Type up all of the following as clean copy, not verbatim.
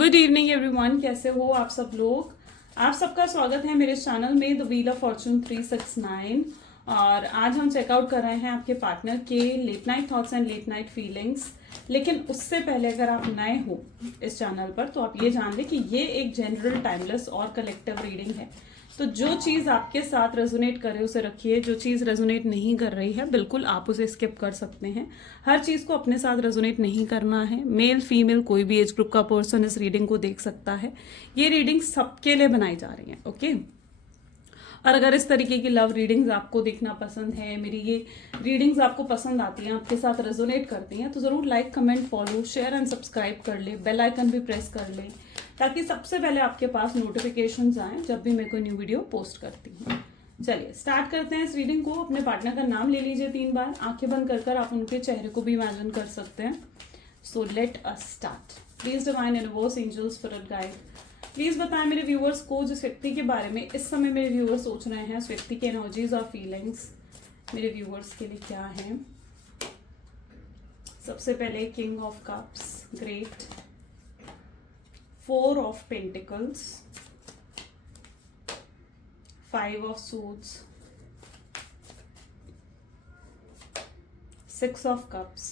Good evening everyone, कैसे हो आप सब लोग। आप सबका स्वागत है मेरे चैनल में द व्हील ऑफ फॉर्चून 369। और आज हम चेकआउट कर रहे हैं आपके पार्टनर के late night thoughts and late night feelings. लेकिन उससे पहले अगर आप नए हो इस चैनल पर तो आप ये जान लें कि ये एक जनरल, टाइमलेस और कलेक्टिव रीडिंग है। तो जो चीज़ आपके साथ रेजोनेट करे उसे रखिए, जो चीज़ रेजोनेट नहीं कर रही है बिल्कुल आप उसे स्किप कर सकते हैं। हर चीज़ को अपने साथ रेजोनेट नहीं करना है। मेल फीमेल कोई भी एज ग्रुप का पर्सन इस रीडिंग को देख सकता है। ये रीडिंग सबके लिए बनाई जा रही है, ओके। और अगर इस तरीके की लव रीडिंग्स आपको देखना पसंद है, मेरी ये रीडिंग्स आपको पसंद आती हैं, आपके साथ रेजोनेट करती हैं, तो ज़रूर like, comment, follow, share and subscribe कर ले। बेल आइकन भी प्रेस कर ले ताकि सबसे पहले आपके पास नोटिफिकेशंस आएँ जब भी मैं कोई न्यू वीडियो पोस्ट करती हूँ। चलिए स्टार्ट करते हैं इस रीडिंग को। अपने पार्टनर का नाम ले लीजिए 3 बार, आंखें बंद कर आप उनके चेहरे को भी इमेजिन कर सकते हैं। So let us start. Please divine universe, angels, spirit guide, please बताएं मेरे व्यूअर्स को जिस व्यक्ति के बारे में इस समय मेरे व्यूअर्स सोच रहे हैं, उस व्यक्ति के एनर्जीज और फीलिंग्स मेरे व्यूअर्स के लिए क्या है। सबसे पहले king of cups, great, 4 of pentacles, 5 of swords, 6 of cups,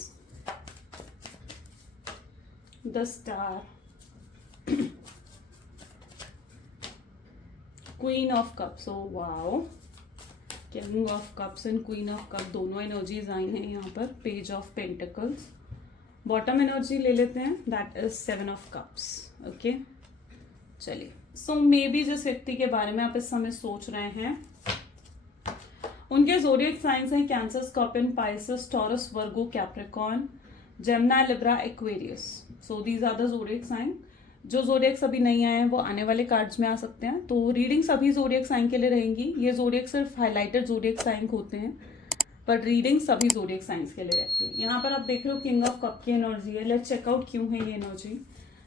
the star, queen of cups। oh wow, king of cups and queen of cups दोनों एनर्जीज आई हैं यहाँ पर। Page of pentacles, bottom energy ले लेते हैं, that is 7 of cups। Okay चलिए, सो may be जिस व्यक्ति के बारे में आप इस समय सोच रहे हैं उनके ज़ोडिएक साइंस हैं Cancer, Scorpion, Pisces, Taurus, Virgo, Capricorn, Gemini, Libra, Aquarius. So these are the zodiac sign. जो ज़ोडिएक्स अभी नहीं आए हैं वो आने वाले कार्ड्स में आ सकते हैं। तो रीडिंग सभी ज़ोडिएक साइन के लिए रहेंगी। ये ज़ोडिएक सिर्फ हाईलाइटेड ज़ोडिएक साइन होते हैं, पर रीडिंग सभी ज़ोडिएक साइंस के लिए रहती है। यहाँ पर आप देख रहे हो किंग ऑफ कप की एनर्जी है। लेट्स चेकआउट क्यों है ये energy.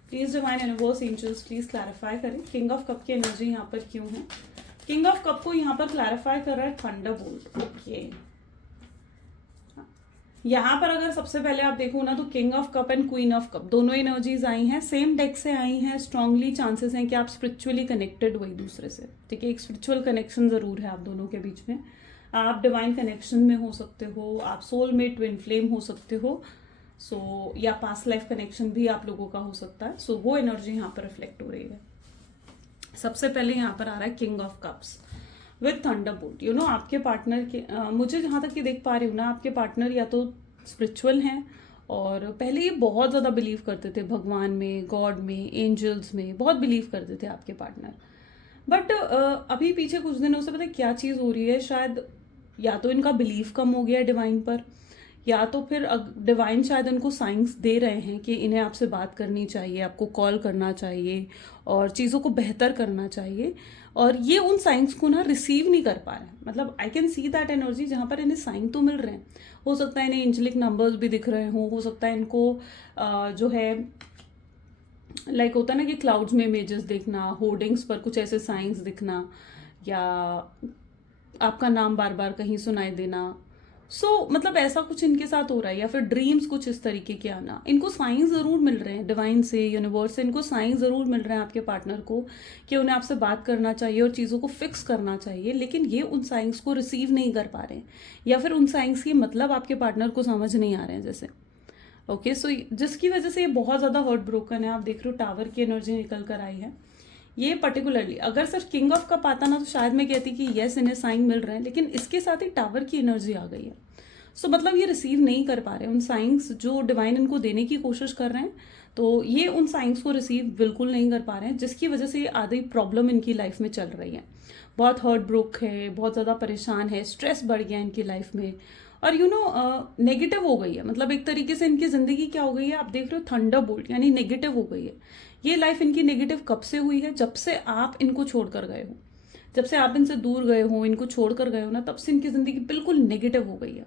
Please divine universe, angels, please clarify करें किंग ऑफ कप की एनर्जी यहाँ पर क्यों है। किंग ऑफ कप को यहाँ पर क्लैरिफाई कर रहा है थंडरबोल्ट। ओके, यहाँ पर अगर सबसे पहले आप देखो ना तो king of cup and queen of cup दोनों एनर्जीज आई हैं, सेम डेक से आई हैं। स्ट्रांगली चांसेस हैं कि आप स्पिरिचुअली कनेक्टेड हो एक दूसरे से, ठीक है। एक स्पिरिचुअल कनेक्शन जरूर है आप दोनों के बीच में। आप डिवाइन कनेक्शन में हो सकते हो, आप सोलमेट, ट्विन फ्लेम हो सकते हो। सो या पास्ट लाइफ कनेक्शन भी आप लोगों का हो सकता है। सो वो एनर्जी यहाँ पर रिफ्लेक्ट हो रही है। सबसे पहले यहाँ पर आ रहा है king of cups with Thunderbolt. You know आपके पार्टनर के मुझे जहाँ तक ये देख पा रही हूँ ना, आपके पार्टनर या तो स्पिरिचुअल हैं और पहले ये बहुत ज़्यादा बिलीव करते थे भगवान में, गॉड में, एंजल्स में, बहुत बिलीव करते थे आपके पार्टनर। बट अभी पीछे कुछ दिनों से पता है क्या चीज़ हो रही है, शायद या तो इनका बिलीव कम हो गया है डिवाइन पर, या तो फिर डिवाइन शायद उनको साइंस दे रहे हैं कि इन्हें आपसे बात करनी चाहिए, आपको कॉल करना चाहिए और चीज़ों को बेहतर करना चाहिए। और ये उन साइंस को ना रिसीव नहीं कर पा रहे हैं। मतलब I can see that energy जहाँ पर इन्हें साइन तो मिल रहे हैं, हो सकता है इन्हें एंजेलिक नंबर्स भी दिख रहे हों, हो सकता है इनको जो है लाइक होता है ना कि क्लाउड्स में इमेजेस देखना, होर्डिंग्स पर कुछ ऐसे साइंस दिखना, या आपका नाम बार बार कहीं सुनाई देना। मतलब ऐसा कुछ इनके साथ हो रहा है, या फिर ड्रीम्स कुछ इस तरीके के आना। इनको साइंस ज़रूर मिल रहे हैं डिवाइन से, यूनिवर्स से, इनको साइंस ज़रूर मिल रहे हैं आपके पार्टनर को कि उन्हें आपसे बात करना चाहिए और चीज़ों को फिक्स करना चाहिए। लेकिन ये उन साइंस को रिसीव नहीं कर पा रहे हैं, या फिर उन साइंस के मतलब आपके पार्टनर को समझ नहीं आ रहे हैं जैसे। ओके, सो जिसकी वजह से ये बहुत ज़्यादा हर्ट ब्रोकन है। आप देख रहे हो टावर की एनर्जी निकल कर आई है। ये पर्टिकुलरली अगर सिर्फ किंग ऑफ कप आता ना तो शायद मैं कहती कि यस इन्हें साइन मिल रहे हैं, लेकिन इसके साथ ही टावर की एनर्जी आ गई है। सो मतलब ये रिसीव नहीं कर पा रहे हैं उन साइंस जो डिवाइन इनको देने की कोशिश कर रहे हैं। तो ये उन साइंस को रिसीव बिल्कुल नहीं कर पा रहे हैं, जिसकी वजह से ये आधी प्रॉब्लम इनकी लाइफ में चल रही है। बहुत हर्ट ब्रोक है, बहुत ज़्यादा परेशान है, स्ट्रेस बढ़ गया इनकी लाइफ में, और यू नो नेगेटिव हो गई है। मतलब एक तरीके से इनकी ज़िंदगी क्या हो गई है, आप देख रहे हो थंडरबोल्ट, यानी नेगेटिव हो गई है। ये लाइफ इनकी नेगेटिव कब से हुई है, जब से आप इनको छोड़ कर गए हो, जब से आप इनसे दूर गए हो, इनको छोड़ कर गए हो ना, तब से इनकी ज़िंदगी बिल्कुल नेगेटिव हो गई है।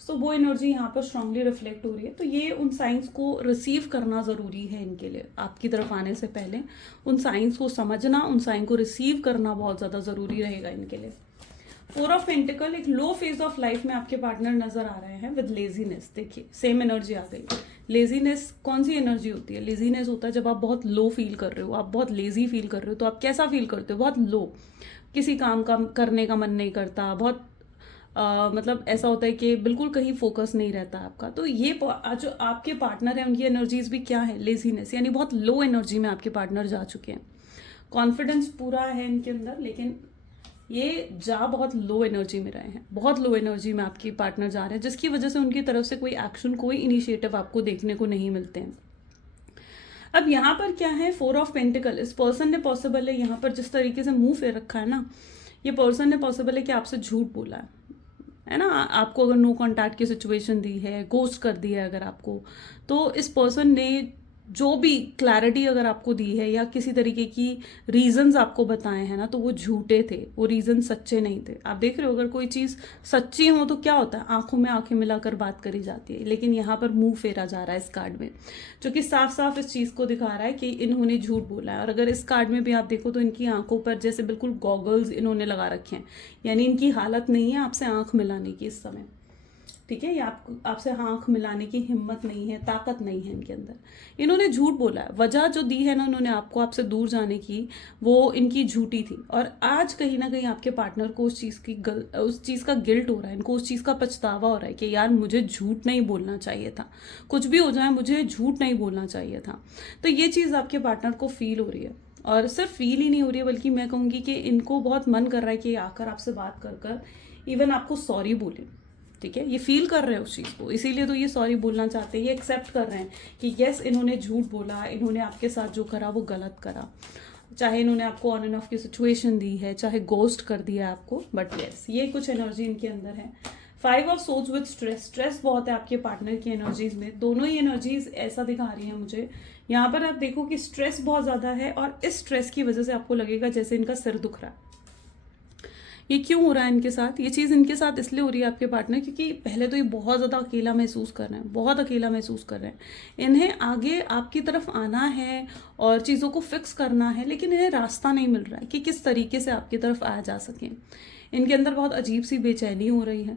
सो वो एनर्जी यहाँ पर स्ट्रांगली रिफ्लेक्ट हो रही है। तो ये उन साइंस को रिसीव करना ज़रूरी है इनके लिए। आपकी तरफ आने से पहले उन साइंस को समझना, उन साइंस को रिसीव करना बहुत ज़्यादा ज़रूरी रहेगा इनके लिए। 4 ऑफ पेंटिकल, एक लो फेज ऑफ लाइफ में आपके पार्टनर नजर आ रहे हैं विद लेजीनेस। देखिए सेम एनर्जी आ गई, लेजीनेस कौन सी एनर्जी होती है? लेजीनेस होता है जब आप बहुत लो फील कर रहे हो, आप बहुत लेजी फील कर रहे हो, तो आप कैसा फील करते हो? बहुत लो, किसी काम का करने का मन नहीं करता, बहुत मतलब ऐसा होता है कि बिल्कुल कहीं फोकस नहीं रहता आपका। तो ये जो आपके पार्टनर हैं उनकी एनर्जीज भी क्या है? लेजीनेस, यानी बहुत लो एनर्जी में आपके पार्टनर जा चुके हैं। कॉन्फिडेंस पूरा है इनके अंदर, लेकिन ये जा बहुत लो एनर्जी में रहे हैं, बहुत लो एनर्जी में आपके पार्टनर जा रहे हैं, जिसकी वजह से उनकी तरफ से कोई एक्शन, कोई इनिशिएटिव आपको देखने को नहीं मिलते हैं। अब यहाँ पर क्या है? 4 ऑफ पेंटिकल। इस पर्सन ने पॉसिबल है यहाँ पर जिस तरीके से मुंह फेर रखा है ना, ये पर्सन ने पॉसिबल है कि आपसे झूठ बोला है ना, आपको अगर नो कॉन्टैक्ट की सिचुएशन दी है, गोस्ट कर दिया है अगर आपको, तो इस पर्सन ने जो भी क्लैरिटी अगर आपको दी है या किसी तरीके की रीजंस आपको बताए हैं ना, तो वो झूठे थे, वो रीजन सच्चे नहीं थे। आप देख रहे हो अगर कोई चीज़ सच्ची हो तो क्या होता है? आंखों में आंखें मिलाकर बात करी जाती है, लेकिन यहाँ पर मुंह फेरा जा रहा है इस कार्ड में, जो कि साफ साफ इस चीज़ को दिखा रहा है कि इन्होंने झूठ बोला है। और अगर इस कार्ड में भी आप देखो तो इनकी आंखों पर जैसे बिल्कुल गॉगल्स इन्होंने लगा रखे हैं, यानी इनकी हालत नहीं है आपसे आंख मिलाने की इस समय। ठीक है, ये आपसे आंख मिलाने की हिम्मत नहीं है, ताकत नहीं है इनके अंदर। इन्होंने झूठ बोला है, वजह जो दी है ना उन्होंने आपको आपसे दूर जाने की, वो इनकी झूठी थी। और आज कहीं ना कहीं आपके पार्टनर को उस चीज़ का गिल्ट हो रहा है, इनको उस चीज़ का पछतावा हो रहा है कि यार मुझे झूठ नहीं बोलना चाहिए था, कुछ भी हो जाए मुझे झूठ नहीं बोलना चाहिए था। तो ये चीज़ आपके पार्टनर को फील हो रही है, और सिर्फ फील ही नहीं हो रही है बल्कि मैं कहूँगी कि इनको बहुत मन कर रहा है कि आकर आपसे बात कर कर इवन आपको सॉरी बोले। ठीक है, ये फील कर रहे हैं उस चीज़ को, इसीलिए तो ये सॉरी बोलना चाहते हैं, ये एक्सेप्ट कर रहे हैं कि यस इन्होंने झूठ बोला, इन्होंने आपके साथ जो करा वो गलत करा, चाहे इन्होंने आपको ऑन एंड ऑफ की सिचुएशन दी है, चाहे गोस्ट कर दिया आपको, बट यस ये कुछ एनर्जी इनके अंदर है। 5 of swords with stress, stress बहुत है आपके पार्टनर की एनर्जीज में, दोनों ही एनर्जीज ऐसा दिखा रही हैं मुझे। यहाँ पर आप देखो कि स्ट्रेस बहुत ज़्यादा है, और इस स्ट्रेस की वजह से आपको लगेगा जैसे इनका सिर दुख रहा है। ये क्यों हो रहा है इनके साथ? ये चीज़ इनके साथ इसलिए हो रही है आपके पार्टनर, क्योंकि पहले तो ये बहुत ज़्यादा अकेला महसूस कर रहे हैं, बहुत अकेला महसूस कर रहे हैं। इन्हें आगे आपकी तरफ आना है और चीज़ों को फिक्स करना है, लेकिन इन्हें रास्ता नहीं मिल रहा है कि किस तरीके से आपकी तरफ आया जा सके। इनके अंदर बहुत अजीब सी बेचैनी हो रही है।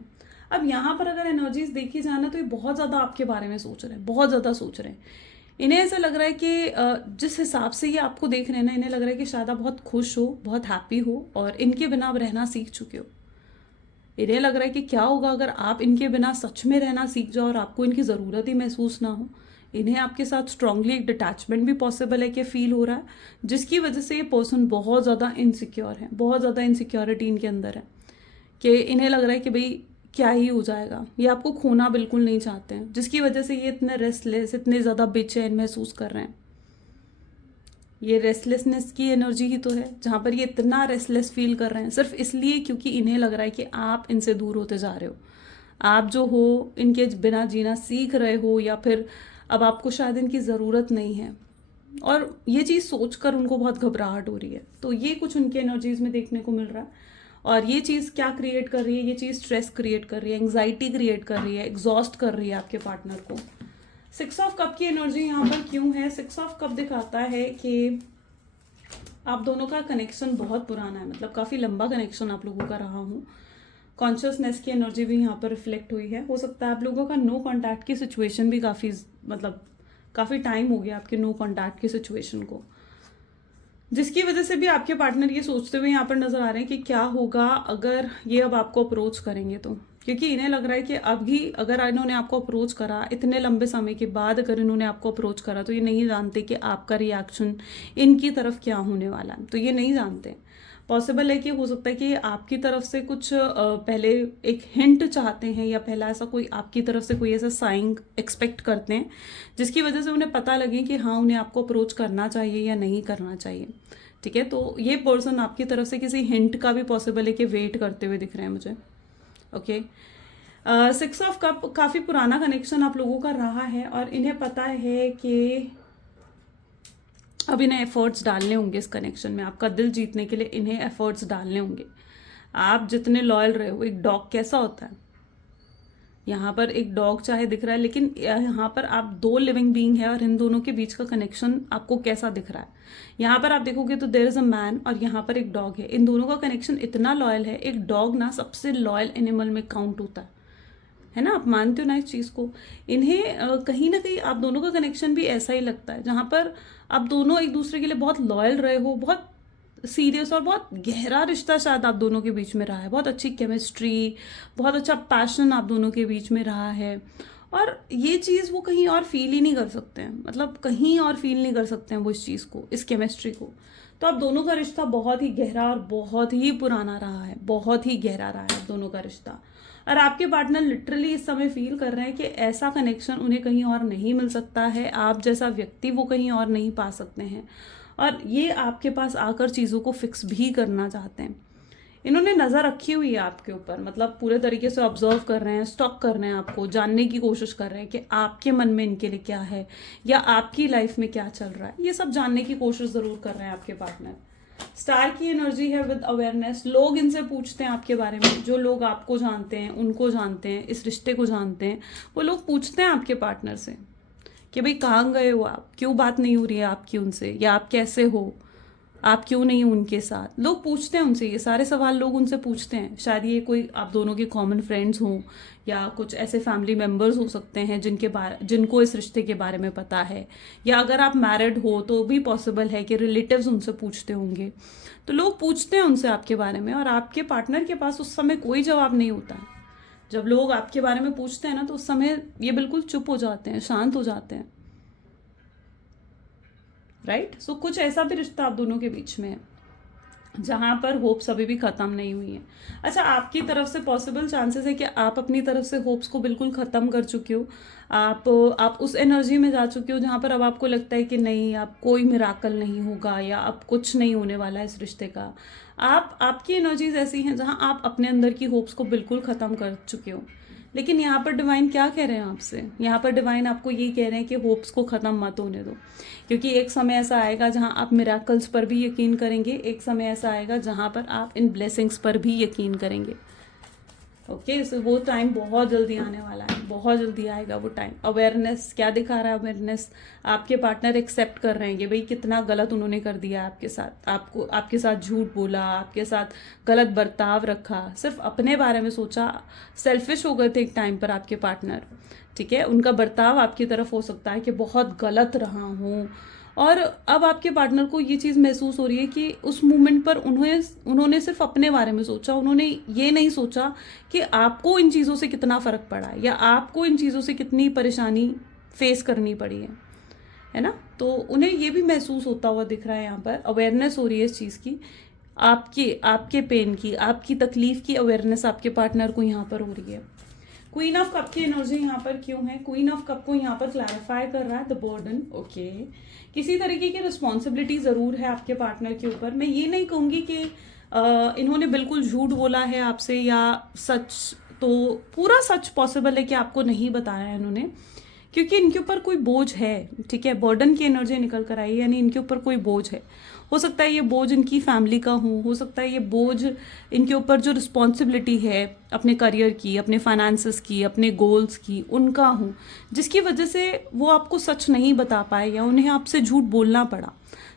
अब यहाँ पर अगर एनर्जीज देखी जाए ना, तो ये बहुत ज़्यादा आपके बारे में सोच रहे हैं, बहुत ज़्यादा सोच रहे हैं। इन्हें ऐसा लग रहा है कि जिस हिसाब से ये आपको देख रहे हैं ना, इन्हें लग रहा है कि शायद आप बहुत खुश हो, बहुत हैप्पी हो, और इनके बिना आप रहना सीख चुके हो। इन्हें लग रहा है कि क्या होगा अगर आप इनके बिना सच में रहना सीख जाओ और आपको इनकी ज़रूरत ही महसूस ना हो। इन्हें आपके साथ स्ट्रांगली एक डिटैचमेंट भी पॉसिबल है कि फील हो रहा है, जिसकी वजह से ये पर्सन बहुत ज़्यादा इनसिक्योर है, बहुत ज़्यादा इनसिक्योरिटी इनके अंदर है कि इन्हें लग रहा है कि भाई क्या ही हो जाएगा, ये आपको खोना बिल्कुल नहीं चाहते हैं, जिसकी वजह से ये इतने रेस्टलेस, इतने ज़्यादा बेचैन महसूस कर रहे हैं। ये रेस्टलेसनेस की एनर्जी ही तो है, जहाँ पर ये इतना रेस्टलेस फील कर रहे हैं सिर्फ इसलिए क्योंकि इन्हें लग रहा है कि आप इनसे दूर होते जा रहे हो, आप जो हो इनके बिना जीना सीख रहे हो, या फिर अब आपको शायद इनकी ज़रूरत नहीं है। और ये चीज़ सोचकर उनको बहुत घबराहट हो रही है। तो ये कुछ उनके एनर्जीज़ में देखने को मिल रहा है। और ये चीज़ क्या क्रिएट कर रही है? ये चीज़ स्ट्रेस क्रिएट कर रही है, एंग्जाइटी क्रिएट कर रही है, एग्जॉस्ट कर रही है आपके पार्टनर को। 6 ऑफ कप की एनर्जी यहाँ पर क्यों है? 6 ऑफ कप दिखाता है कि आप दोनों का कनेक्शन बहुत पुराना है, मतलब काफ़ी लंबा कनेक्शन आप लोगों का रहा हूँ। कॉन्शियसनेस की एनर्जी भी यहाँ पर रिफ्लेक्ट हुई है। हो सकता है आप लोगों का नो कॉन्टैक्ट की सिचुएशन भी काफ़ी टाइम हो गया आपके नो कॉन्टैक्ट की सिचुएशन को, जिसकी वजह से भी आपके पार्टनर ये सोचते हुए यहाँ पर नजर आ रहे हैं कि क्या होगा अगर ये अब आपको अप्रोच करेंगे तो, क्योंकि इन्हें लग रहा है कि अभी अगर इन्होंने आपको अप्रोच करा, इतने लंबे समय के बाद अगर इन्होंने आपको अप्रोच करा, तो ये नहीं जानते कि आपका रिएक्शन इनकी तरफ क्या होने वाला है। तो ये नहीं जानते। पॉसिबल है कि हो सकता है कि आपकी तरफ से कुछ पहले एक हिंट चाहते हैं, या पहला ऐसा कोई आपकी तरफ से कोई ऐसा साइन एक्सपेक्ट करते हैं, जिसकी वजह से उन्हें पता लगे कि हाँ उन्हें आपको अप्रोच करना चाहिए या नहीं करना चाहिए। ठीक है, तो ये पर्सन आपकी तरफ से किसी हिंट का भी पॉसिबल है कि वेट करते हुए दिख रहे हैं मुझे। ओके, 6 ऑफ कप काफ़ी पुराना कनेक्शन आप लोगों का रहा है, और इन्हें पता है कि अब इन्हें एफर्ट्स डालने होंगे इस कनेक्शन में, आपका दिल जीतने के लिए इन्हें एफर्ट्स डालने होंगे। आप जितने लॉयल रहे हो, एक डॉग कैसा होता है, यहाँ पर एक डॉग चाहे दिख रहा है, लेकिन यहाँ पर आप 2 लिविंग बीइंग है और इन दोनों के बीच का कनेक्शन आपको कैसा दिख रहा है। यहाँ पर आप देखोगे तो देयर इज अ मैन और यहाँ पर एक डॉग है, इन दोनों का कनेक्शन इतना लॉयल है। एक डॉग ना सबसे लॉयल एनिमल में काउंट होता है, है ना, आप मानते हो ना इस चीज़ को। इन्हें कहीं ना कहीं आप दोनों का कनेक्शन भी ऐसा ही लगता है, जहाँ पर आप दोनों एक दूसरे के लिए बहुत लॉयल रहे हो, बहुत सीरियस और बहुत गहरा रिश्ता शायद आप दोनों के बीच में रहा है, बहुत अच्छी केमिस्ट्री, बहुत अच्छा पैशन आप दोनों के बीच में रहा है। और ये चीज़ वो कहीं और फील ही नहीं कर सकते हैं, मतलब कहीं और फील नहीं कर सकते हैं वो इस चीज़ को, इस केमिस्ट्री को। तो आप दोनों का रिश्ता बहुत ही गहरा और बहुत ही पुराना रहा है, बहुत ही गहरा रहा है दोनों का रिश्ता। और आपके पार्टनर लिटरली इस समय फील कर रहे हैं कि ऐसा कनेक्शन उन्हें कहीं और नहीं मिल सकता है, आप जैसा व्यक्ति वो कहीं और नहीं पा सकते हैं। और ये आपके पास आकर चीज़ों को फिक्स भी करना चाहते हैं। इन्होंने नज़र रखी हुई है आपके ऊपर, मतलब पूरे तरीके से ऑब्जर्व कर रहे हैं, स्टॉक कर रहे हैं, आपको जानने की कोशिश कर रहे हैं कि आपके मन में इनके लिए क्या है या आपकी लाइफ में क्या चल रहा है। ये सब जानने की कोशिश ज़रूर कर रहे हैं आपके पार्टनर। स्टार की एनर्जी है विद अवेयरनेस। लोग इनसे पूछते हैं आपके बारे में, जो लोग आपको जानते हैं, उनको जानते हैं, इस रिश्ते को जानते हैं, वो लोग पूछते हैं आपके पार्टनर से कि भाई कहाँ गए हो आप, क्यों बात नहीं हो रही है आपकी उनसे, या आप कैसे हो, आप क्यों नहीं हो उनके साथ। लोग पूछते हैं उनसे, ये सारे सवाल लोग उनसे पूछते हैं। शायद ये कोई आप दोनों के कॉमन फ्रेंड्स हों, या कुछ ऐसे फैमिली मेम्बर्स हो सकते हैं जिनको इस रिश्ते के बारे में पता है, या अगर आप मैरिड हो तो भी पॉसिबल है कि रिलेटिव्स उनसे पूछते होंगे। तो लोग पूछते हैं उनसे आपके बारे में, और आपके पार्टनर के पास उस समय कोई जवाब नहीं होता है। जब लोग आपके बारे में पूछते हैं ना, तो उस समय ये बिल्कुल चुप हो जाते हैं, शांत हो जाते हैं, राइट। सो कुछ ऐसा भी रिश्ता आप दोनों के बीच में है जहां पर होप्स अभी भी खत्म नहीं हुई है। अच्छा, आपकी तरफ से पॉसिबल चांसेस है कि आप अपनी तरफ से होप्स को बिल्कुल खत्म कर चुके हो। आप उस एनर्जी में जा चुके हो जहां पर अब आपको लगता है कि नहीं, अब कोई मिराकल नहीं होगा, या अब कुछ नहीं होने वाला है इस रिश्ते का। आपकी एनर्जीज ऐसी हैं जहां आप अपने अंदर की होप्स को बिल्कुल खत्म कर चुके हो। लेकिन यहाँ पर डिवाइन क्या कह रहे हैं आपसे? यहाँ पर डिवाइन आपको ये कह रहे हैं कि होप्स को ख़त्म मत होने दो, क्योंकि एक समय ऐसा आएगा जहाँ आप मिराकल्स पर भी यकीन करेंगे, एक समय ऐसा आएगा जहाँ पर आप इन ब्लेसिंग्स पर भी यकीन करेंगे। ओके, सो वो टाइम बहुत जल्दी आने वाला है, बहुत जल्दी आएगा वो टाइम। अवेयरनेस क्या दिखा रहा है? अवेयरनेस, आपके पार्टनर एक्सेप्ट कर रहे हैं कि भाई कितना गलत उन्होंने कर दिया आपके साथ, आपके साथ झूठ बोला, आपके साथ गलत बर्ताव रखा, सिर्फ अपने बारे में सोचा, सेल्फिश हो गए थे एक टाइम पर आपके पार्टनर। ठीक है, उनका बर्ताव आपकी तरफ हो सकता है कि बहुत गलत रहा हूँ, और अब आपके पार्टनर को ये चीज़ महसूस हो रही है कि उस मोमेंट पर उन्होंने सिर्फ अपने बारे में सोचा, उन्होंने ये नहीं सोचा कि आपको इन चीज़ों से कितना फ़र्क पड़ा है, या आपको इन चीज़ों से कितनी परेशानी फेस करनी पड़ी है ना। तो उन्हें ये भी महसूस होता हुआ दिख रहा है, यहाँ पर अवेयरनेस हो रही है इस चीज़ की, आपके पेन की, आपकी तकलीफ़ की अवेयरनेस आपके पार्टनर को यहाँ पर हो रही है। क्वीन ऑफ कप की एनर्जी यहाँ पर क्यों है? क्वीन ऑफ कप को यहाँ पर क्लैरिफाई कर रहा है द बर्डन। ओके, किसी तरीके की रिस्पॉन्सिबिलिटी ज़रूर है आपके पार्टनर के ऊपर। मैं ये नहीं कहूँगी कि इन्होंने बिल्कुल झूठ बोला है आपसे, या सच, तो पूरा सच पॉसिबल है कि आपको नहीं बताया है इन्होंने, क्योंकि इनके ऊपर कोई बोझ है। ठीक है, बर्डन की एनर्जी निकल कर आई, यानी इनके ऊपर कोई बोझ है। हो सकता है ये बोझ इनकी फैमिली का हो सकता है ये बोझ इनके ऊपर जो रिस्पॉन्सिबिलिटी है अपने करियर की, अपने फाइनेंसेस की, अपने गोल्स की, उनका हो, जिसकी वजह से वो आपको सच नहीं बता पाए या उन्हें आपसे झूठ बोलना पड़ा।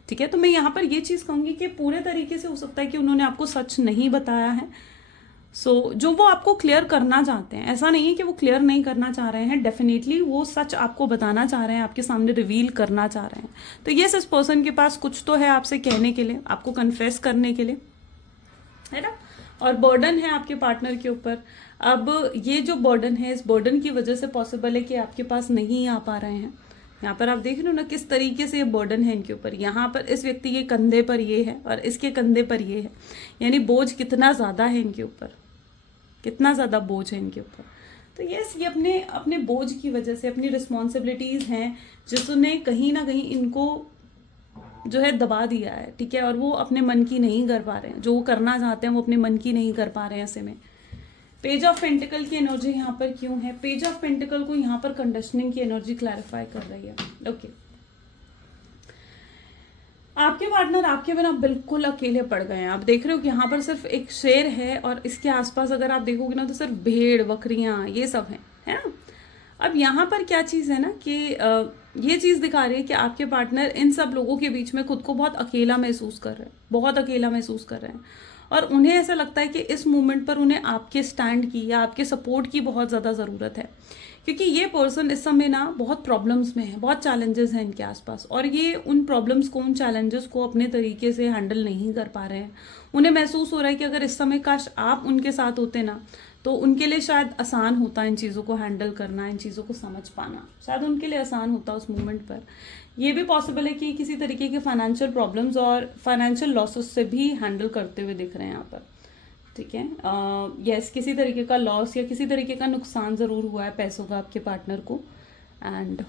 ठीक है, तो मैं यहाँ पर ये चीज़ कहूँगी कि पूरे तरीके से हो सकता है कि उन्होंने आपको सच नहीं बताया है। जो वो आपको क्लियर करना चाहते हैं, ऐसा नहीं है कि वो क्लियर नहीं करना चाह रहे हैं, डेफिनेटली वो सच आपको बताना चाह रहे हैं, आपके सामने रिवील करना चाह रहे हैं। तो यस, इस पर्सन के पास कुछ तो है आपसे कहने के लिए, आपको कन्फेस करने के लिए, है ना। और बर्डन है आपके पार्टनर के ऊपर। अब ये जो बर्डन है, इस बर्डन की वजह से पॉसिबल है कि आपके पास नहीं आ पा रहे हैं। यहाँ पर आप देख रहे हो ना किस तरीके से ये बर्डन है इनके ऊपर। यहाँ पर इस व्यक्ति के कंधे पर ये है और इसके कंधे पर ये है, यानी बोझ कितना ज़्यादा है इनके ऊपर, कितना ज़्यादा बोझ है इनके ऊपर। तो यस, ये अपने बोझ की वजह से, अपनी रिस्पॉन्सिबिलिटीज़ हैं जिसने कहीं ना कहीं इनको जो है दबा दिया है। ठीक है, और वो अपने मन की नहीं कर पा रहे हैं, जो वो करना चाहते हैं वो अपने मन की नहीं कर पा रहे हैं ऐसे में। पेज ऑफ पेंटिकल की एनर्जी यहाँ पर क्यों है? पेज ऑफ पेंटिकल को यहाँ पर कंडीशनिंग की एनर्जी क्लैरिफाई कर रही है। ओके, आपके पार्टनर आपके बिना बिल्कुल अकेले पड़ गए हैं। आप देख रहे हो कि यहाँ पर सिर्फ एक शेर है और इसके आसपास अगर आप देखोगे ना तो सिर्फ भेड़, बकरियाँ, ये सब हैं, है ना। अब यहाँ पर क्या चीज़ है ना कि ये चीज़ दिखा रही है कि आपके पार्टनर इन सब लोगों के बीच में खुद को बहुत अकेला महसूस कर रहे हैं, बहुत अकेला महसूस कर रहे हैं। और उन्हें ऐसा लगता है कि इस मोमेंट पर उन्हें आपके स्टैंड की या आपके सपोर्ट की बहुत ज़्यादा ज़रूरत है, क्योंकि ये पर्सन इस समय ना बहुत प्रॉब्लम्स में है, बहुत चैलेंजेस हैं इनके आसपास, और ये उन प्रॉब्लम्स को, उन चैलेंजेस को अपने तरीके से हैंडल नहीं कर पा रहे हैं। उन्हें महसूस हो रहा है कि अगर इस समय काश आप उनके साथ होते ना, तो उनके लिए शायद आसान होता इन चीज़ों को हैंडल करना, इन चीज़ों को समझ पाना, शायद उनके लिए आसान होता उस मोमेंट पर। ये भी पॉसिबल है कि किसी तरीके के फाइनेंशियल प्रॉब्लम्स और फाइनेंशियल लॉसेस से भी हैंडल करते हुए दिख रहे हैं यहाँ पर, ठीक है। यस, किसी तरीके का लॉस या किसी तरीके का नुकसान ज़रूर हुआ है पैसों का आपके पार्टनर को, एंड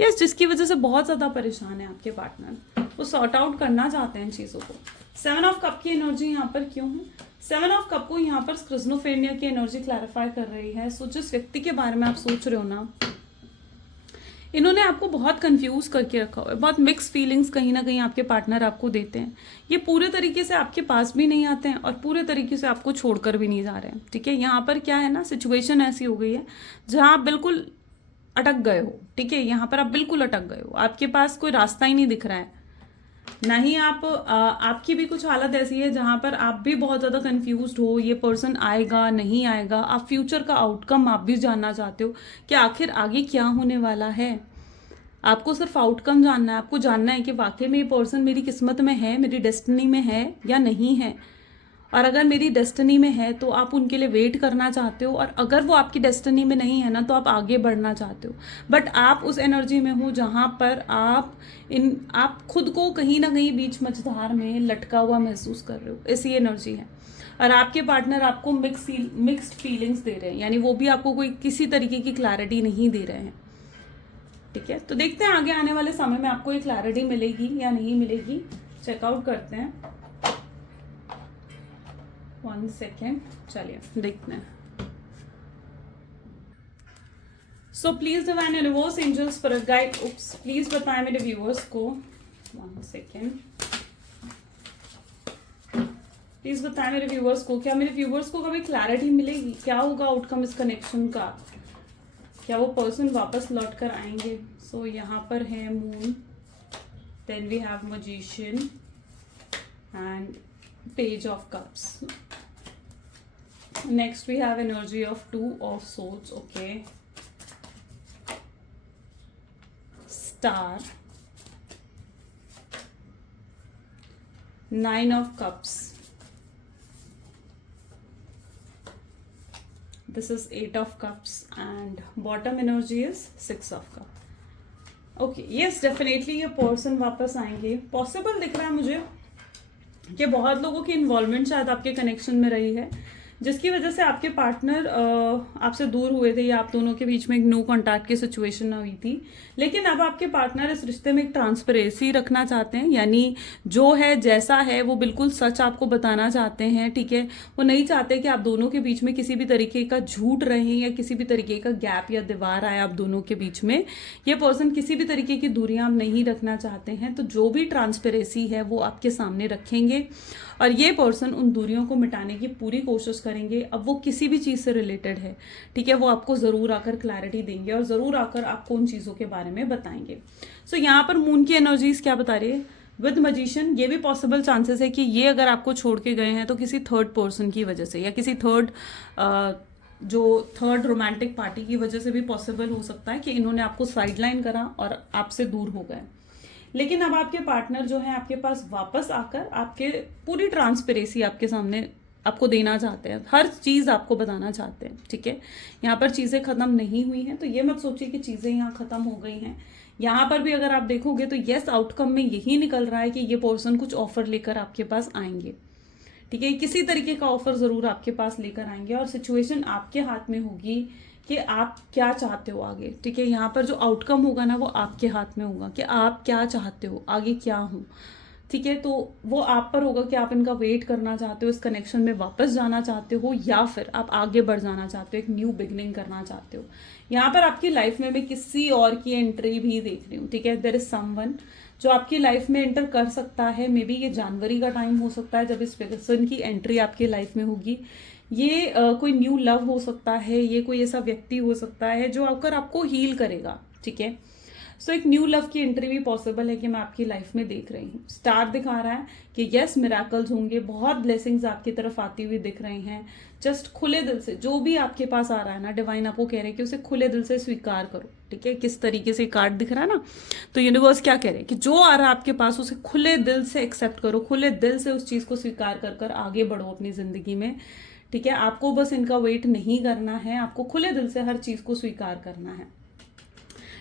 यस, जिसकी वजह से बहुत ज़्यादा परेशान है आपके पार्टनर, वो सॉर्ट आउट करना चाहते हैं इन चीज़ों को। 7 ऑफ कप की एनर्जी यहाँ पर क्यों है? 7 ऑफ कप को यहाँ पर स्किज़ोफ्रेनिया की एनर्जी क्लैरिफाई कर रही है। सो जिस व्यक्ति के बारे में आप सोच रहे हो ना, इन्होंने आपको बहुत कंफ्यूज करके रखा हुआ है, बहुत मिक्स फीलिंग्स कहीं ना कहीं आपके पार्टनर आपको देते हैं। ये पूरे तरीके से आपके पास भी नहीं आते हैं और पूरे तरीके से आपको छोड़कर भी नहीं जा रहे हैं, ठीक है। यहाँ पर क्या है ना, सिचुएशन ऐसी हो गई है जहाँ आप बिल्कुल अटक गए हो, ठीक है। यहाँ पर आप बिल्कुल अटक गए हो, आपके पास कोई रास्ता ही नहीं दिख रहा है, ना ही आपकी भी कुछ हालत ऐसी है जहाँ पर आप भी बहुत ज़्यादा कंफ्यूज्ड हो, ये पर्सन आएगा नहीं आएगा। आप फ्यूचर का आउटकम आप भी जानना चाहते हो कि आखिर आगे क्या होने वाला है। आपको सिर्फ आउटकम जानना है, आपको जानना है कि वाकई में ये पर्सन मेरी किस्मत में है, मेरी डेस्टिनी में है या नहीं है। और अगर मेरी डेस्टिनी में है तो आप उनके लिए वेट करना चाहते हो, और अगर वो आपकी डेस्टिनी में नहीं है ना, तो आप आगे बढ़ना चाहते हो। बट आप उस एनर्जी में हो जहाँ पर आप खुद को कहीं ना कहीं बीच मझधार में लटका हुआ महसूस कर रहे हो, ऐसी एनर्जी है। और आपके पार्टनर आपको मिक्स्ड फीलिंग्स दे रहे हैं, यानी वो भी आपको कोई किसी तरीके की क्लैरिटी नहीं दे रहे हैं, ठीक है। तो देखते हैं आगे आने वाले समय में आपको ये क्लैरिटी मिलेगी या नहीं मिलेगी, चेकआउट करते हैं। 1 सेकेंड, चलिए देखते हैं। So please divine universe, angels for a guide, please बताएं मेरे व्यूअर्स को। 1 सेकेंड, प्लीज बताएं मेरे व्यूअर्स को, क्या मेरे व्यूअर्स को कभी क्लैरिटी मिलेगी? क्या होगा आउटकम इस कनेक्शन का? क्या वो पर्सन वापस लौट कर आएंगे? सो यहाँ पर है moon, then we have magician and page of cups. Next we have energy of 2 of swords, okay, star, 9 of cups, this is 8 of cups, and bottom energy is 6 of cup. Okay, yes, definitely ये person वापस आएंगे। Possible दिख रहा है मुझे कि बहुत लोगों की इन्वॉल्वमेंट शायद आपके कनेक्शन में रही है, जिसकी वजह से आपके पार्टनर आपसे दूर हुए थे या आप दोनों के बीच में एक नो कॉन्टैक्ट की सिचुएशन हुई थी। लेकिन अब आपके पार्टनर इस रिश्ते में एक ट्रांसपेरेंसी रखना चाहते हैं, यानी जो है जैसा है वो बिल्कुल सच आपको बताना चाहते हैं, ठीक है। वो नहीं चाहते कि आप दोनों के बीच में किसी भी तरीके का झूठ रहे या किसी भी तरीके का गैप या दीवार आए आप दोनों के बीच में। ये पर्सन किसी भी तरीके की दूरियां नहीं रखना चाहते हैं, तो जो भी ट्रांसपेरेंसी है वो आपके सामने रखेंगे और ये पर्सन उन दूरियों को मिटाने की पूरी कोशिश करेंगे। अब वो किसी भी चीज़ से रिलेटेड है, ठीक है, वो आपको ज़रूर आकर क्लैरिटी देंगे और ज़रूर आकर आपको उन चीज़ों के बारे में बताएंगे। सो यहाँ पर मून की एनर्जीज क्या बता रही है? विद मैजिशियन, ये भी पॉसिबल चांसेस है कि ये अगर आपको छोड़ के गए हैं तो किसी थर्ड पर्सन की वजह से या किसी थर्ड रोमांटिक पार्टी की वजह से भी पॉसिबल हो सकता है कि इन्होंने आपको साइडलाइन करा और आपसे दूर हो गए। लेकिन अब आपके पार्टनर जो है आपके पास वापस आकर आपके पूरी ट्रांसपेरेंसी आपके सामने आपको देना चाहते हैं, हर चीज़ आपको बताना चाहते हैं, ठीक है। यहाँ पर चीज़ें ख़त्म नहीं हुई हैं, तो ये मत सोचिए कि चीज़ें यहाँ ख़त्म हो गई हैं। यहाँ पर भी अगर आप देखोगे तो यस, आउटकम में यही निकल रहा है कि ये पर्सन कुछ ऑफर लेकर आपके पास आएंगे, ठीक है। किसी तरीके का ऑफर ज़रूर आपके पास लेकर आएंगे और सिचुएशन आपके हाथ में होगी कि आप क्या चाहते हो आगे, ठीक है। यहाँ पर जो आउटकम होगा ना वो आपके हाथ में होगा कि आप क्या चाहते हो, आगे क्या हो, ठीक है। तो वो आप पर होगा कि आप इनका वेट करना चाहते हो, इस कनेक्शन में वापस जाना चाहते हो या फिर आप आगे बढ़ जाना चाहते हो, एक न्यू बिगनिंग करना चाहते हो। यहाँ पर आपकी लाइफ में मैं किसी और की एंट्री भी देख रही हूँ, ठीक है। देयर इज समवन जो आपकी लाइफ में एंटर कर सकता है। मे बी ये जनवरी का टाइम हो सकता है जब इस पर्सन की एंट्री आपकी लाइफ में होगी। ये कोई न्यू लव हो सकता है, ये कोई ऐसा व्यक्ति हो सकता है जो आकर आपको हील करेगा, ठीक है। सो एक न्यू लव की एंट्री भी पॉसिबल है कि मैं आपकी लाइफ में देख रही हूँ। स्टार दिखा रहा है कि यस मिराकल्स होंगे, बहुत ब्लेसिंग्स आपकी तरफ आती हुई दिख रही हैं। जस्ट खुले दिल से जो भी आपके पास आ रहा है ना, डिवाइन आपको कह रहे हैं कि उसे खुले दिल से स्वीकार करो। ठीक है, किस तरीके से कार्ड दिख रहा है ना, तो यूनिवर्स क्या कह रहे हैं कि जो आ रहा है आपके पास उसे खुले दिल से एक्सेप्ट करो, खुले दिल से उस चीज को स्वीकार कर कर आगे बढ़ो अपनी जिंदगी में। ठीक है, आपको बस इनका वेट नहीं करना है, आपको खुले दिल से हर चीज को स्वीकार करना है।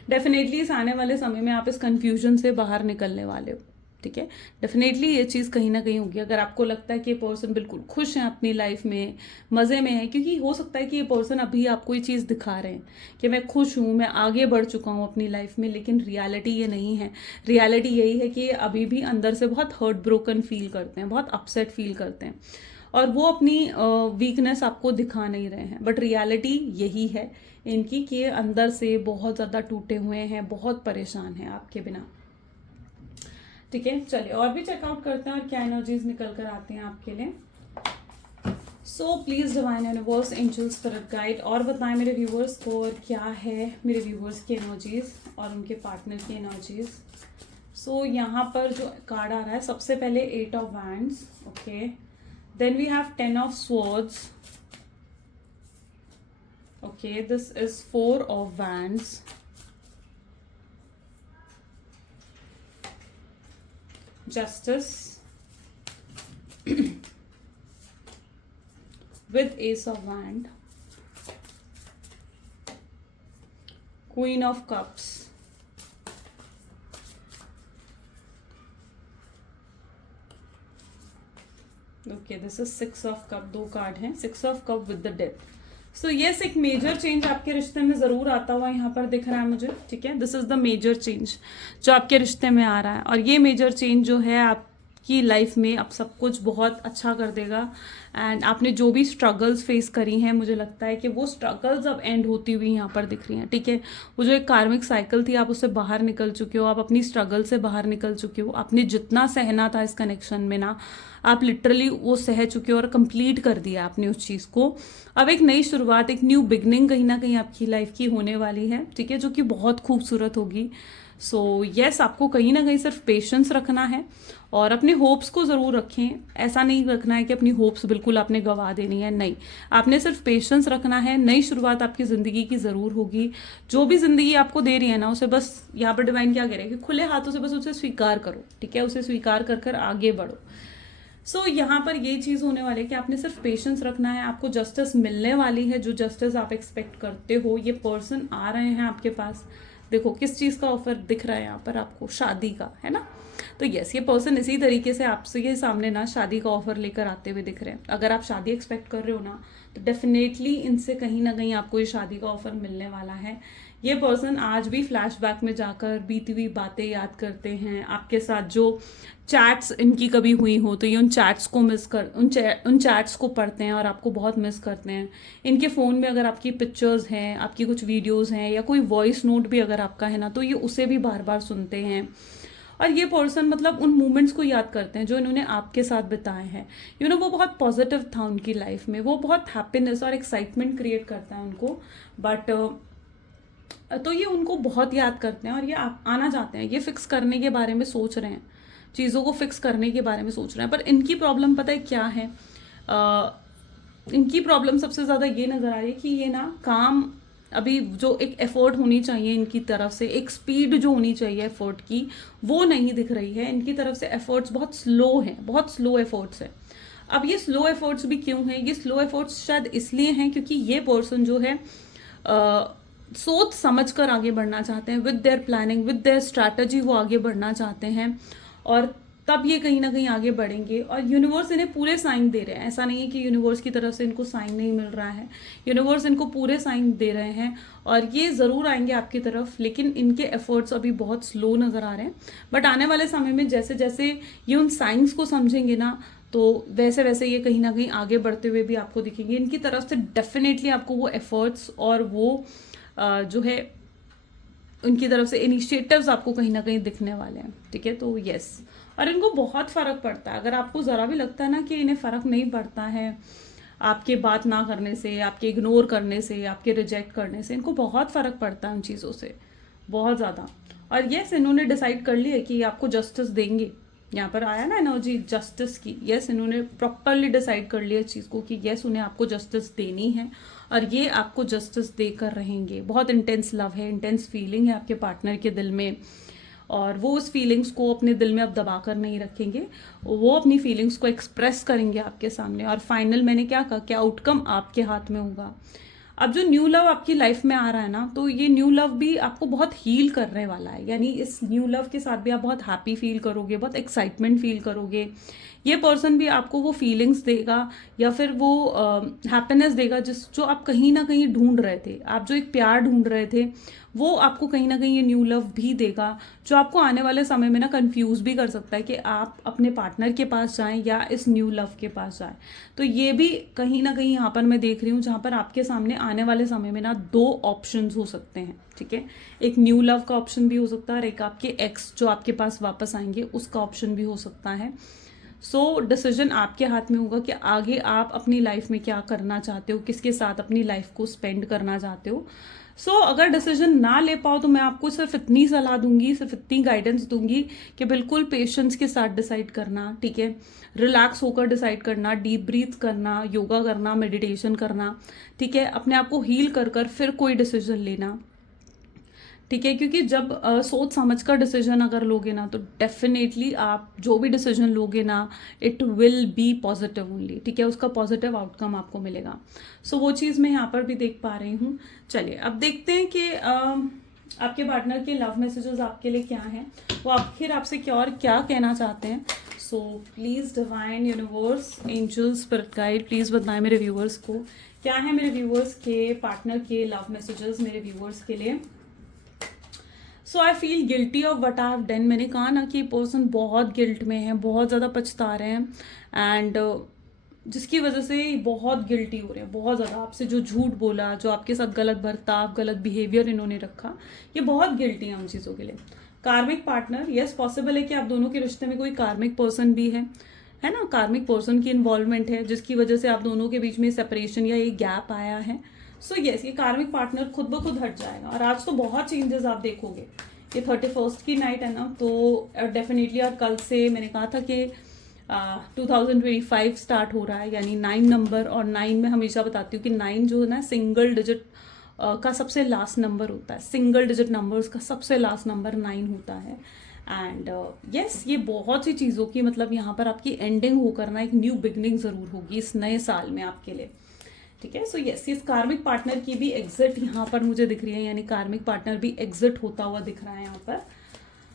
डेफिनेटली इस आने वाले समय में आप इस कंफ्यूजन से बाहर निकलने वाले हो। ठीक है, डेफिनेटली ये चीज़ कहीं ना कहीं होगी। अगर आपको लगता है कि ये पर्सन बिल्कुल खुश है अपनी लाइफ में, मज़े में है, क्योंकि हो सकता है कि ये पर्सन अभी आपको ये चीज़ दिखा रहे हैं कि मैं खुश हूँ, मैं आगे बढ़ चुका हूँ अपनी लाइफ में, लेकिन रियलिटी ये नहीं है। रियलिटी यही है कि ये अभी भी अंदर से बहुत हर्ट ब्रोकन फील करते हैं, बहुत अपसेट फील करते हैं, और वो अपनी वीकनेस आपको दिखा नहीं रहे हैं। बट रियलिटी यही है इनकी कि ये अंदर से बहुत ज़्यादा टूटे हुए हैं, बहुत परेशान हैं आपके बिना। ठीक है, चलिए और भी चेकआउट करते हैं और क्या एनर्जीज निकल कर आते हैं आपके लिए। So please divine universe, angels, spirit guide, और बताएं मेरे व्यूवर्स को और क्या है मेरे व्यूवर्स की एनर्जीज और उनके पार्टनर की एनर्जीज। सो यहाँ पर जो कार्ड आ रहा है, सबसे पहले 8 of wands, okay, then we have 10 of swords, okay, this is 4 of wands, Justice with Ace of Wand, Queen of Cups, okay, this is 6 of Cup, दो कार्ड हैं, 6 of Cup with the Death। So yes, एक major change आपके रिश्ते में ज़रूर आता हुआ यहाँ पर दिख रहा है मुझे। ठीक है, this is the major change जो आपके रिश्ते में आ रहा है, और ये मेजर चेंज जो है आपकी लाइफ में अब सब कुछ बहुत अच्छा कर देगा। एंड आपने जो भी स्ट्रगल्स फेस करी हैं, मुझे लगता है कि वो स्ट्रगल्स अब एंड होती हुई यहाँ पर दिख रही हैं। ठीक है, वो जो एक कार्मिक साइकिल थी, आप उससे बाहर निकल चुके हो, आप अपनी स्ट्रगल से बाहर निकल चुके हो। आपने जितना सहना था इस कनेक्शन में ना, आप लिटरली वो सह चुके हो और कंप्लीट कर दिया आपने उस चीज़ को। अब एक नई शुरुआत, एक न्यू बिगनिंग कहीं ना कहीं आपकी लाइफ की होने वाली है। ठीक है, जो कि बहुत खूबसूरत होगी। सो यस, आपको कहीं ना कहीं सिर्फ पेशेंस रखना है और अपने होप्स को ज़रूर रखें। ऐसा नहीं रखना है कि अपनी होप्स बिल्कुल आपने गंवा देनी है, नहीं, आपने सिर्फ पेशेंस रखना है। नई शुरुआत आपकी ज़िंदगी की ज़रूर होगी। जो भी ज़िंदगी आपको दे रही है ना, उसे बस, यहाँ पर डिवाइन क्या कह रहे हैं कि खुले हाथों से बस उसे स्वीकार करो। ठीक है, उसे स्वीकार कर कर आगे बढ़ो। सो यहाँ पर ये चीज़ होने वाली है कि आपने सिर्फ पेशेंस रखना है, आपको जस्टिस मिलने वाली है, जो जस्टिस आप एक्सपेक्ट करते हो। ये पर्सन आ रहे हैं आपके पास। देखो किस चीज़ का ऑफर दिख रहा है यहाँ पर आपको, शादी का, है ना। तो यस, ये पर्सन इसी तरीके से आपसे ये सामने ना शादी का ऑफर लेकर आते हुए दिख रहे हैं। अगर आप शादी एक्सपेक्ट कर रहे हो ना, तो डेफिनेटली इनसे कहीं ना कहीं आपको ये शादी का ऑफर मिलने वाला है। ये पर्सन आज भी फ्लैशबैक में जाकर बीती हुई बातें याद करते हैं। आपके साथ जो चैट्स इनकी कभी हुई हो, तो ये उन चैट्स को उन चैट्स को पढ़ते हैं और आपको बहुत मिस करते हैं। इनके फ़ोन में अगर आपकी पिक्चर्स हैं, आपकी कुछ वीडियोस हैं, या कोई वॉइस नोट भी अगर आपका है ना, तो ये उसे भी बार बार सुनते हैं। और ये पर्सन मतलब उन मोमेंट्स को याद करते हैं जो इन्होंने आपके साथ बिताए हैं। वो बहुत पॉजिटिव था उनकी लाइफ में, वो बहुत हैप्पीनेस और एक्साइटमेंट क्रिएट करता है उनको। बट तो ये उनको बहुत याद करते हैं और ये आना चाहते हैं, ये फिक्स करने के बारे में सोच रहे हैं, चीज़ों को फिक्स करने के बारे में सोच रहे हैं। पर इनकी प्रॉब्लम पता है क्या है? इनकी प्रॉब्लम सबसे ज़्यादा ये नज़र आ रही है कि ये ना काम, अभी जो एक एफर्ट होनी चाहिए इनकी तरफ से, एक स्पीड जो होनी चाहिए एफर्ट की, वो नहीं दिख रही है। इनकी तरफ से एफर्ट्स बहुत स्लो हैं, बहुत स्लो एफर्ट्स हैं। अब ये स्लो एफर्ट्स भी क्यों हैं? ये स्लो एफर्ट्स शायद इसलिए हैं क्योंकि ये पर्सन जो है सोच समझ कर आगे बढ़ना चाहते हैं। With their planning, with their strategy वो आगे बढ़ना चाहते हैं, और तब ये कहीं ना कहीं आगे बढ़ेंगे। और यूनिवर्स इन्हें पूरे साइन दे रहे हैं। ऐसा नहीं है कि यूनिवर्स की तरफ से इनको साइन नहीं मिल रहा है, यूनिवर्स इनको पूरे साइन दे रहे हैं और ये ज़रूर आएंगे आपकी तरफ। लेकिन इनके एफर्ट्स अभी बहुत स्लो नज़र आ रहे हैं। बट आने वाले समय में जैसे जैसे ये उन साइंस को समझेंगे ना, तो वैसे वैसे ये कहीं ना कहीं आगे बढ़ते हुए भी आपको दिखेंगे। इनकी तरफ से डेफिनेटली आपको वो एफर्ट्स और वो जो है उनकी तरफ से इनिशिएटिव्स आपको कहीं ना कहीं दिखने वाले हैं। ठीक है, तो यस, और इनको बहुत फ़र्क पड़ता है। अगर आपको ज़रा भी लगता है ना कि इन्हें फ़र्क नहीं पड़ता है आपके बात ना करने से, आपके इग्नोर करने से, आपके रिजेक्ट करने से, इनको बहुत फ़र्क पड़ता है उन चीज़ों से, बहुत ज़्यादा। और यस इन्होंने डिसाइड कर लिया कि आपको जस्टिस देंगे। यहाँ पर आया ना एनर्जी जस्टिस की, यस इन्होंने प्रॉपरली डिसाइड कर लिया इस चीज़ को कि यस उन्हें आपको जस्टिस देनी है और ये आपको जस्टिस देकर रहेंगे। बहुत इंटेंस लव है, इंटेंस फीलिंग है आपके पार्टनर के दिल में, और वो उस फीलिंग्स को अपने दिल में अब दबा कर नहीं रखेंगे, वो अपनी फीलिंग्स को एक्सप्रेस करेंगे आपके सामने। और फाइनल मैंने क्या कहा, क्या आउटकम आपके हाथ में होगा। अब जो न्यू लव आपकी लाइफ में आ रहा है ना, तो ये न्यू लव भी आपको बहुत हील करने वाला है। यानी इस न्यू लव के साथ भी आप बहुत हैप्पी फील करोगे, बहुत एक्साइटमेंट फील करोगे। ये पर्सन भी आपको वो फीलिंग्स देगा या फिर वो हैप्पीनेस देगा जो आप कहीं ना कहीं ढूंढ रहे थे। आप जो एक प्यार ढूंढ रहे थे वो आपको कहीं ना कहीं ये न्यू लव भी देगा, जो आपको आने वाले समय में ना कंफ्यूज भी कर सकता है कि आप अपने पार्टनर के पास जाएं या इस न्यू लव के पास जाएं। तो ये भी कहीं ना कहीं यहाँ पर मैं देख रही हूँ जहाँ पर आपके सामने आने वाले समय में ना दो ऑप्शंस हो सकते हैं, ठीक है। एक न्यू लव का ऑप्शन भी हो सकता है और एक आपके एक्स जो आपके पास वापस आएंगे उसका ऑप्शन भी हो सकता है। सो डिसीजन आपके हाथ में होगा कि आगे आप अपनी लाइफ में क्या करना चाहते हो, किसके साथ अपनी लाइफ को स्पेंड करना चाहते हो। सो अगर डिसीजन ना ले पाओ तो मैं आपको सिर्फ इतनी सलाह दूंगी, सिर्फ इतनी गाइडेंस दूंगी कि बिल्कुल पेशेंस के साथ डिसाइड करना, ठीक है। रिलैक्स होकर डिसाइड करना, डीप ब्रीथ करना, योगा करना, मेडिटेशन करना, ठीक है। अपने आप को हील कर कर फिर कोई डिसीजन लेना, ठीक है। क्योंकि जब सोच समझ कर डिसीजन अगर लोगे ना तो डेफिनेटली आप जो भी डिसीजन लोगे ना it will be positive only, ठीक है। उसका पॉजिटिव आउटकम आपको मिलेगा। सो वो चीज़ मैं यहाँ पर भी देख पा रही हूँ। चलिए अब देखते हैं कि आपके पार्टनर के लव मैसेजेस आपके लिए क्या हैं, वो आखिर आपसे क्या और क्या कहना चाहते हैं। So please divine universe angels spirit guide please बताएं मेरे व्यूअर्स को क्या है मेरे व्यूअर्स के पार्टनर के लव मैसेजेस मेरे व्यूअर्स के लिए। So I feel guilty of what I have done. मैंने कहा ना कि पर्सन बहुत गिल्ट में है, बहुत ज़्यादा पछता रहे हैं एंड जिसकी वजह से बहुत गिल्टी हो रहे हैं, बहुत ज़्यादा। आपसे जो झूठ बोला, जो आपके साथ गलत बर्ताव, गलत बिहेवियर इन्होंने रखा, ये बहुत गिल्टी है उन चीज़ों के लिए। कार्मिक पार्टनर, यस पॉसिबल है कि आप दोनों के रिश्ते में कोई कार्मिक पर्सन भी है ना। कार्मिक पर्सन की इन्वॉल्वमेंट है जिसकी वजह से आप दोनों के बीच में सेपरेशन या एक गैप आया है। सो यस ये कार्मिक पार्टनर खुद ब खुद हट जाएगा और आज तो बहुत चेंजेस आप देखोगे। ये 31st की नाइट है ना, तो डेफिनेटली और कल से मैंने कहा था कि 2025 स्टार्ट हो रहा है, यानी 9 नंबर। और 9 में हमेशा बताती हूँ कि 9 जो है ना सिंगल डिजिट का सबसे लास्ट नंबर होता है। सिंगल डिजिट नंबर्स का सबसे लास्ट नंबर 9 होता है। एंड यस ये बहुत सी चीज़ों की मतलब यहाँ पर आपकी एंडिंग होकर ना एक न्यू बिगनिंग ज़रूर होगी इस नए साल में आपके लिए, ठीक है। सो यस इस कार्मिक पार्टनर की भी एग्जिट यहाँ पर मुझे दिख रही है, यानी कार्मिक पार्टनर भी एग्जिट होता हुआ दिख रहा है यहाँ पर।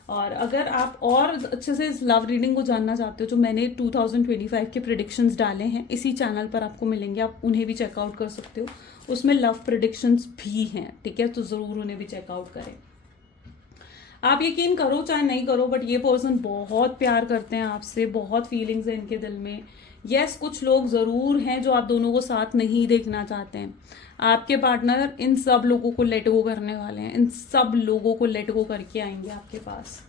और अगर आप और अच्छे से इस लव रीडिंग को जानना चाहते हो, जो मैंने 2025 के प्रिडिक्शंस डाले हैं इसी चैनल पर आपको मिलेंगे, आप उन्हें भी चेकआउट कर सकते हो। उसमें लव प्रिडिक्शंस भी हैं, ठीक है, तो ज़रूर उन्हें भी चेकआउट करें। आप यकीन करो चाहे नहीं करो, बट ये पर्सन बहुत प्यार करते हैं आपसे, बहुत फीलिंग्स हैं इनके दिल में। यस कुछ लोग ज़रूर हैं जो आप दोनों को साथ नहीं देखना चाहते हैं। आपके पार्टनर इन सब लोगों को लेट गो करने वाले हैं, इन सब लोगों को लेट गो करके आएंगे आपके पास।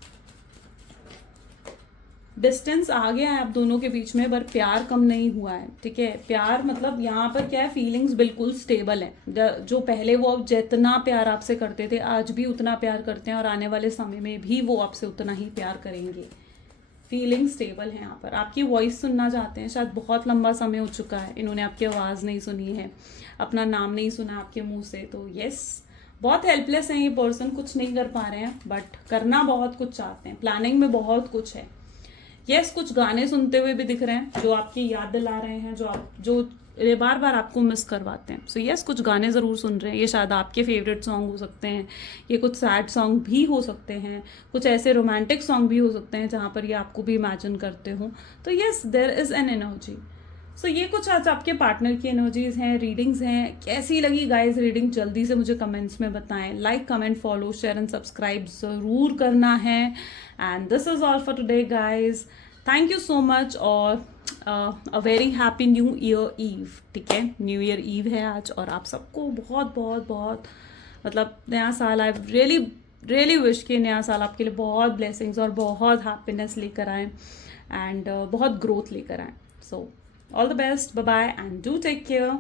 डिस्टेंस आ गया है आप दोनों के बीच में, पर प्यार कम नहीं हुआ है, ठीक है। प्यार मतलब यहाँ पर क्या है, फीलिंग्स बिल्कुल स्टेबल है। जो पहले वो अब जितना प्यार आपसे करते थे आज भी उतना प्यार करते हैं और आने वाले समय में भी वो आपसे उतना ही प्यार करेंगे। फीलिंग स्टेबल है यहाँ पर। आपकी वॉइस सुनना चाहते हैं, शायद बहुत लंबा समय हो चुका है इन्होंने आपकी आवाज़ नहीं सुनी है, अपना नाम नहीं सुना आपके मुंह से। तो यस बहुत हेल्पलेस हैं ये पर्सन, कुछ नहीं कर पा रहे हैं बट करना बहुत कुछ चाहते हैं, प्लानिंग में बहुत कुछ है। यस कुछ गाने सुनते हुए भी दिख रहे हैं जो आपकी याद दिला रहे हैं, जो बार बार आपको मिस करवाते हैं। सो यस कुछ गाने ज़रूर सुन रहे हैं, ये शायद आपके फेवरेट सॉन्ग हो सकते हैं, ये कुछ सैड सॉन्ग भी हो सकते हैं, कुछ ऐसे रोमांटिक सॉन्ग भी हो सकते हैं जहाँ पर ये आपको भी इमेजिन करते हो। तो yes there is an energy. So ये कुछ आज आपके पार्टनर की एनर्जीज हैं, रीडिंग्स हैं। कैसी लगी गाइज रीडिंग जल्दी से मुझे कमेंट्स में बताएं। Like comment follow share and subscribe ज़रूर करना है। And this is all for today guys, thank you so much और a very happy new year eve, ठीक है। न्यू ईयर ईव है आज और आप सबको बहुत बहुत बहुत मतलब नया साल आई रियली विश कि नया साल आपके लिए बहुत ब्लेसिंग्स और बहुत हैप्पीनेस लेकर आए एंड बहुत ग्रोथ लेकर आए। So all the best, bye bye and do take care.